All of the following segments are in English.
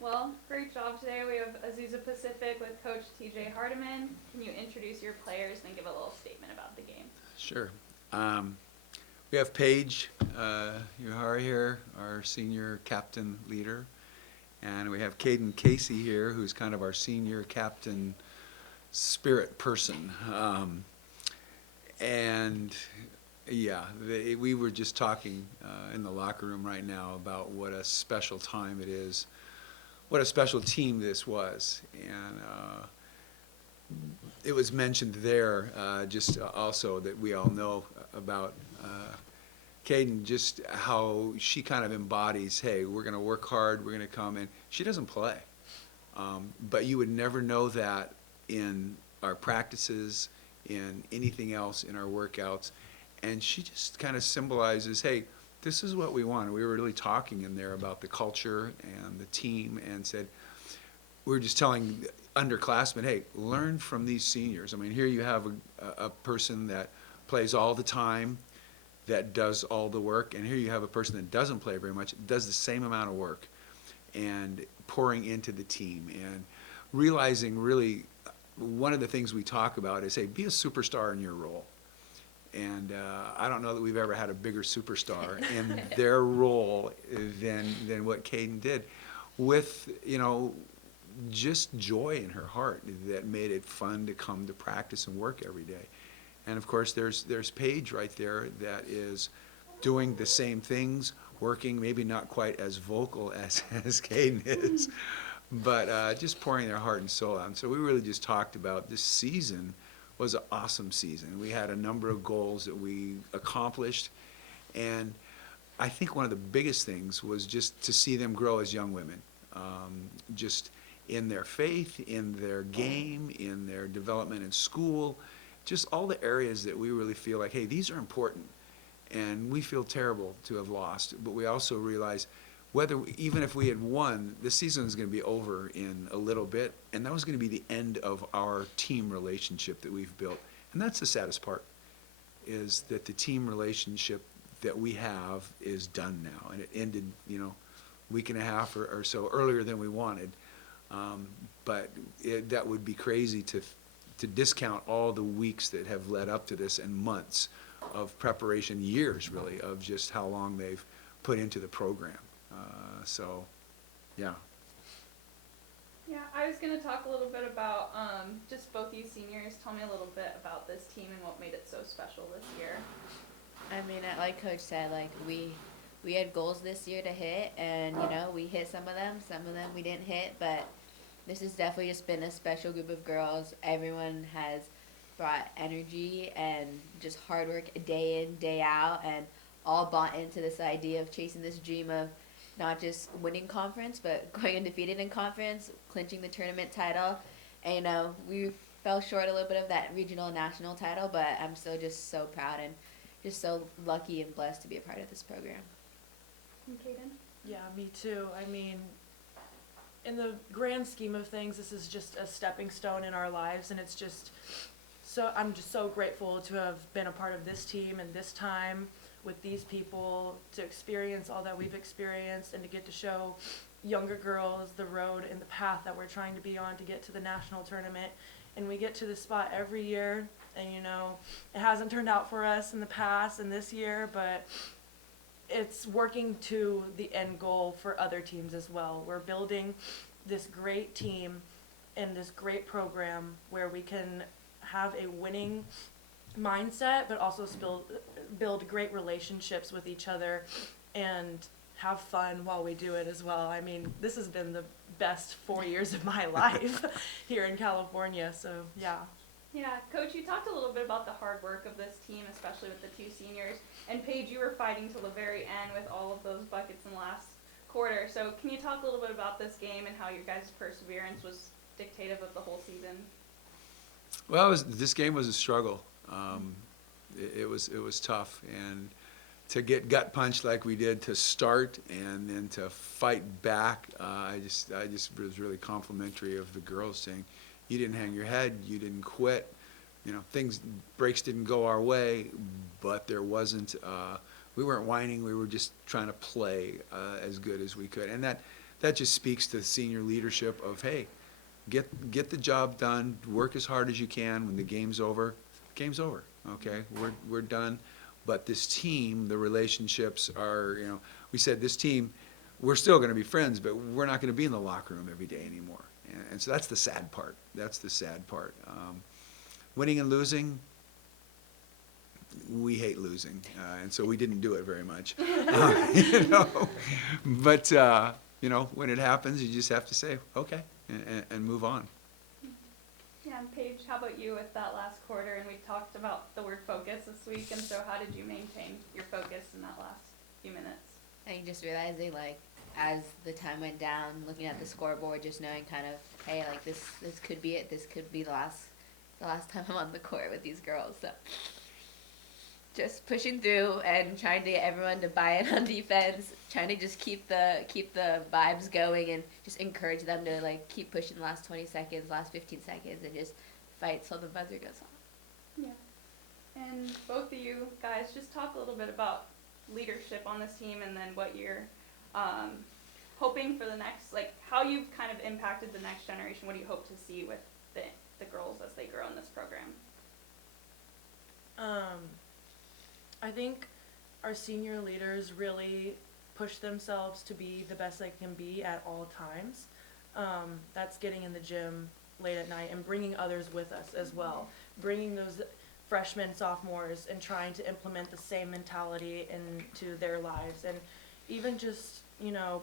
Well, great job today. We have Azusa Pacific with Coach TJ Hardiman. Can you introduce your players and give a little statement about the game? Sure. Um, we have Paige Uhara here, our senior captain leader, and we have Caden Casey here, who's kind of our senior captain spirit person. And yeah, we were just talking in the locker room right now about what a special time it is, what a special team this was, and it was mentioned there just also that we all know about Caden, just how she kind of embodies, hey, we're going to work hard, we're going to come in. She doesn't play, but you would never know that in our practices, in anything else, in our workouts. And she just kind of symbolizes, hey, this is what we want. We were really talking in there about the culture and the team, and said, we were just telling underclassmen, hey, learn from these seniors. I mean, here you have a person that plays all the time, that does all the work, and here you have a person that doesn't play very much, does the same amount of work, and pouring into the team, and realizing really one of the things we talk about is, hey, be a superstar in your role. And I don't know that we've ever had a bigger superstar in their role than what Caden did, with, you know, just joy in her heart that made it fun to come to practice and work every day. And of course, there's Paige right there that is doing the same things, working, maybe not quite as vocal as Caden is, but just pouring their heart and soul out. And so we really just talked about this season was an awesome season. We had a number of goals that we accomplished, and I think one of the biggest things was just to see them grow as young women, just in their faith, in their game, in their development in school, just all the areas that we really feel like, hey, these are important, and we feel terrible to have lost, but we also realize even if we had won, the season is going to be over in a little bit, and that was going to be the end of our team relationship that we've built. And that's the saddest part, is that the team relationship that we have is done now, and it ended, you know, a week and a half or so earlier than we wanted. But that would be crazy to discount all the weeks that have led up to this, and months of preparation, years really, of just how long they've put into the program. So, yeah. Yeah, I was going to talk a little bit about just both you seniors. Tell me a little bit about this team and what made it so special this year. I mean, like Coach said, like we had goals this year to hit, and we hit some of them we didn't hit, but this has definitely just been a special group of girls. Everyone has brought energy and just hard work day in, day out, and all bought into this idea of chasing this dream of not just winning conference, but going undefeated in conference, clinching the tournament title. And we fell short a little bit of that regional and national title, but I'm still just so proud and just so lucky and blessed to be a part of this program. And Caden? Yeah, me too. I mean, in the grand scheme of things, this is just a stepping stone in our lives, and it's just I'm just so grateful to have been a part of this team and this time with these people, to experience all that we've experienced, and to get to show younger girls the road and the path that we're trying to be on to get to the national tournament. And we get to this spot every year, and it hasn't turned out for us in the past and this year, but it's working to the end goal for other teams as well. We're building this great team and this great program where we can have a winning mindset, but also build great relationships with each other and have fun while we do it as well. I mean, this has been the best 4 years of my life here in California, so yeah. Yeah, Coach, you talked a little bit about the hard work of this team, especially with the two seniors. And Paige, you were fighting till the very end with all of those buckets in the last quarter. So can you talk a little bit about this game and how your guys' perseverance was dictative of the whole season? Well, this game was a struggle. It was tough, and to get gut punched like we did to start, and then to fight back, I just was really complimentary of the girls, saying, you didn't hang your head, you didn't quit. Breaks didn't go our way, but there wasn't. We weren't whining. We were just trying to play as good as we could, and that just speaks to senior leadership of, hey, get the job done, work as hard as you can. When the game's over, okay? We're done. But this team, the relationships are, we said this team, we're still going to be friends, but we're not going to be in the locker room every day anymore. And so that's the sad part. Winning and losing, we hate losing, and so we didn't do it very much. But when it happens, you just have to say, okay, and move on. Yeah, and Paige, how about you with that last quarter? And we talked about the word focus this week, and so how did you maintain your focus in that last few minutes? I think just realizing, like, as the time went down, looking at the scoreboard, just knowing kind of, hey, like, this could be it. This could be the last time I'm on the court with these girls. So just pushing through and trying to get everyone to buy in on defense, trying to just keep the vibes going and just encourage them to, like, keep pushing the last 20 seconds, last 15 seconds, and just fight till the buzzer goes off. Yeah. And both of you guys, just talk a little bit about leadership on this team, and then what you're hoping for the next, like, how you've kind of impacted the next generation. What do you hope to see with the girls as they grow in this program? I think our senior leaders really push themselves to be the best they can be at all times. That's getting in the gym late at night and bringing others with us as well. Bringing those freshmen, sophomores, and trying to implement the same mentality into their lives. And even just,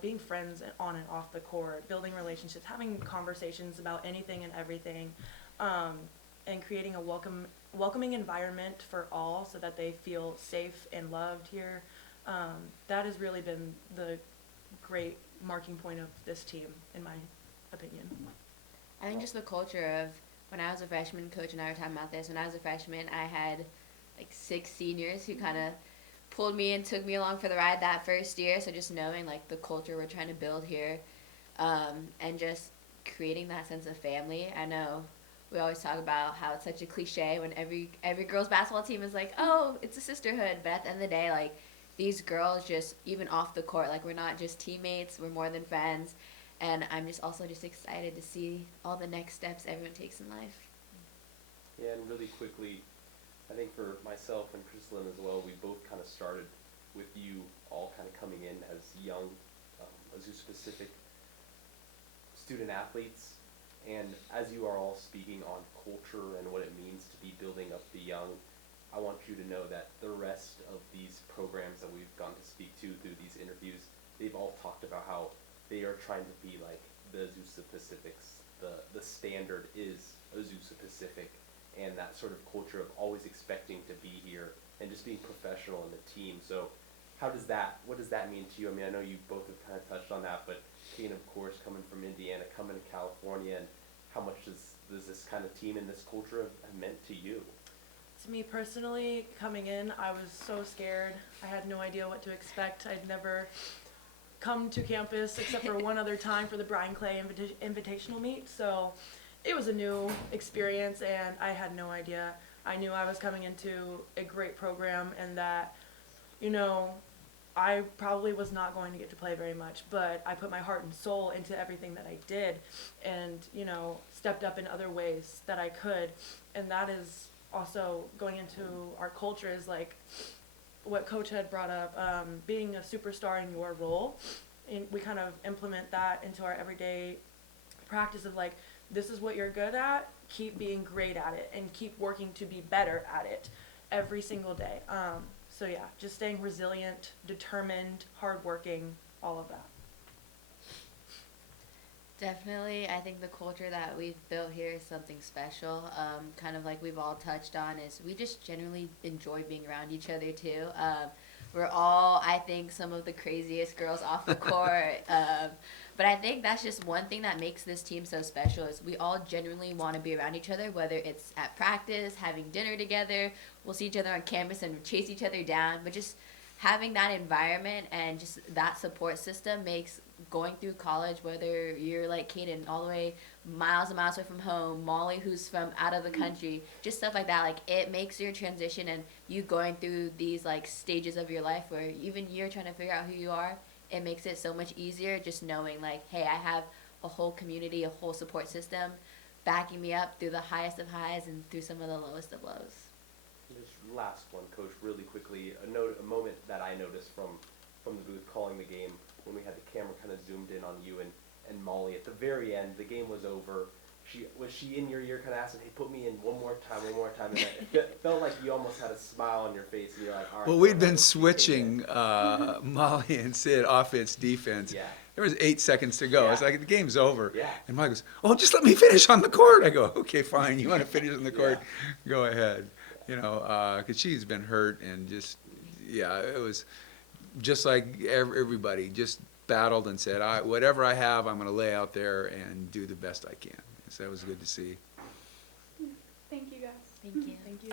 being friends on and off the court, building relationships, having conversations about anything and everything, and creating a welcoming environment for all so that they feel safe and loved here. That has really been the great marking point of this team, in my opinion. I think just the culture of, when I was a freshman, Coach and I were talking about this, when I was a freshman, I had like 6 seniors who kind of pulled me and took me along for the ride that first year. So just knowing, like, the culture we're trying to build here, and just creating that sense of family. I know we always talk about how it's such a cliche when every girls basketball team is like, oh, it's a sisterhood. But at the end of the day, like, these girls just, even off the court, like, we're not just teammates, we're more than friends. And I'm just also just excited to see all the next steps everyone takes in life. Yeah, and really quickly, I think for myself and Chrislyn as well, we both kind of started with you all kind of coming in as young Azusa-specific student athletes. And as you are all speaking on culture and what it means to be building up the young, I want you to know that the rest of these programs that we've gotten to speak to through these interviews, they've all talked about how they are trying to be like the Azusa Pacifics. The standard is Azusa Pacific, and that sort of culture of always expecting to be here and just being professional in the team. So what does that mean to you? I mean, I know you both have kind of touched on that, but Kane, of course, coming from Indiana, coming to California, and how much does this kind of team and this culture have meant to you? To me personally, coming in, I was so scared. I had no idea what to expect. I'd never come to campus except for one other time for the Brian Clay Invitational Meet. So it was a new experience, and I had no idea. I knew I was coming into a great program, and that, I probably was not going to get to play very much, but I put my heart and soul into everything that I did, and, stepped up in other ways that I could. And that is also going into our culture, is like what Coach had brought up, being a superstar in your role. And we kind of implement that into our everyday practice of, like, this is what you're good at, keep being great at it, and keep working to be better at it every single day. So yeah, just staying resilient, determined, hardworking, all of that. Definitely, I think the culture that we've built here is something special. Kind of like we've all touched on, is we just generally enjoy being around each other too. We're all, I think, some of the craziest girls off the court. But I think that's just one thing that makes this team so special, is we all genuinely want to be around each other, whether it's at practice, having dinner together, we'll see each other on campus and chase each other down. But just having that environment and just that support system makes going through college, whether you're like Kaden, all the way miles and miles away from home, Molly, who's from out of the country, just stuff like that, like, it makes your transition and you going through these, like, stages of your life where even you're trying to figure out who you are, it makes it so much easier just knowing like, hey, I have a whole community, a whole support system backing me up through the highest of highs and through some of the lowest of lows. Just last one, Coach, really quickly. A moment that I noticed from the booth calling the game when we had the camera kind of zoomed in on you and Molly at the very end. The game was over. Was she in your ear, kind of asking, "Hey, put me in one more time," and it felt like you almost had a smile on your face, and you're like, "All right." Well, we'd been switching Molly and Sid offense, defense. Yeah. There was 8 seconds to go. Yeah. It's like the game's over. Yeah. And Mike goes, "Oh, just let me finish on the court." I go, "Okay, fine. You want to finish on the court? Go ahead." You know, because she's been hurt and just, yeah, it was just like everybody just battled and said, whatever I have, I'm going to lay out there and do the best I can. So that was good to see. Thank you guys. Thank you. Thank you.